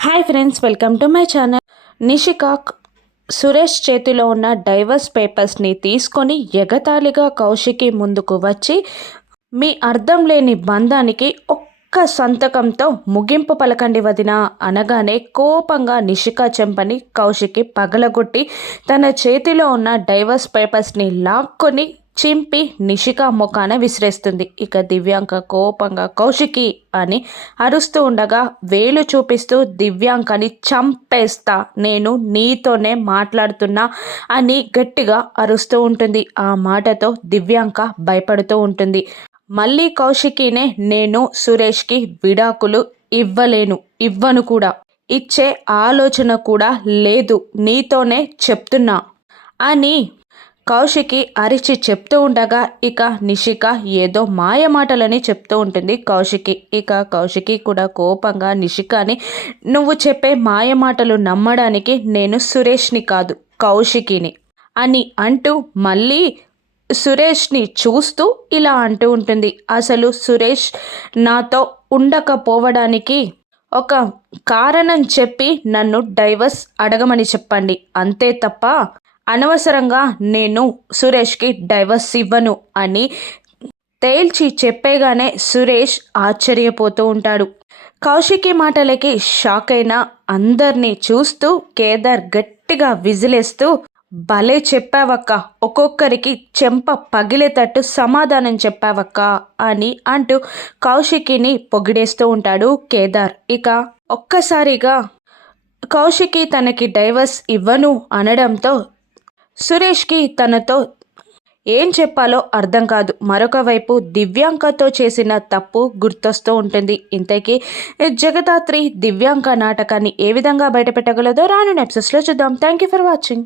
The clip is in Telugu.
Hi friends welcome to my channel. Nishika Suresh చేతిలో ఉన్న డైవర్స్ పేపర్స్ని తీసుకొని ఎగతాళిగా కౌశికి ముందుకు వచ్చి మీ అర్థం లేని బంధానికి ఒక్క సంతకంతో ముగింపు పలకండి వదిన అనగానే కోపంగా నిషికా చెంపని కౌశికి పగలగొట్టి తన చేతిలో ఉన్న డైవర్స్ పేపర్స్ని లాక్కొని చింపి నిషిక ముఖాన విసిరేస్తుంది. ఇక దివ్యాంక కోపంగా కౌశికి అని అరుస్తూ ఉండగా వేలు చూపిస్తూ దివ్యాంకని చంపేస్తా. నేను నీతోనే మాట్లాడుతున్నా అని గట్టిగా అరుస్తూ ఉంటుంది. ఆ మాటతో దివ్యాంక భయపడుతూ ఉంటుంది. మళ్ళీ కౌశికినే నేను సురేష్కి విడాకులు ఇవ్వలేను. ఇవ్వను కూడా. ఇచ్చే ఆలోచన కూడా లేదు. నీతోనే చెప్తున్నా అని కౌశికి అరిచి చెప్తూ ఉండగా ఇక నిషిక ఏదో మాయ మాటలని చెప్తూ ఉంటుంది కౌశికి. ఇక కౌశికి కూడా కోపంగా నిషికని నువ్వు చెప్పే మాయ మాటలు నమ్మడానికి నేను సురేష్ని కాదు కౌశికిని అని అంటూ మళ్ళీ సురేష్ని చూస్తూ ఇలా అంటూ ఉంటుంది. అసలు సురేష్ నాతో ఉండకపోవడానికి ఒక కారణం చెప్పి నన్ను డైవర్స్ అడగమని చెప్పండి అంతే తప్ప అనవసరంగా నేను సురేష్కి డైవర్స్ ఇవ్వను అని తేల్చి చెప్పేగానే సురేష్ ఆశ్చర్యపోతూ ఉంటాడు. కౌశికి మాటలకి షాక్ అయిన అందరినీ చూస్తూ కేదార్ గట్టిగా విజిలేస్తూ భలే చెప్పావక్క ఒక్కొక్కరికి చెంప పగిలేటట్టు సమాధానం చెప్పావక్క అని అంటూ కౌశికిని పొగిడేస్తూ ఉంటాడు కేదార్. ఇక ఒక్కసారిగా కౌశికి తనకి డైవర్స్ ఇవ్వను అనడంతో సురేష్కి తనతో ఏం చెప్పాలో అర్థం కాదు. మరొక వైపు దివ్యాంకతో చేసిన తప్పు గుర్తొస్తూ ఉంటుంది. ఇంతకీ జగదాత్రి దివ్యాంక నాటకాన్ని ఏ విధంగా బయటపెట్టగలదో రాను నెప్సెస్లో చూద్దాం. Thank you for watching.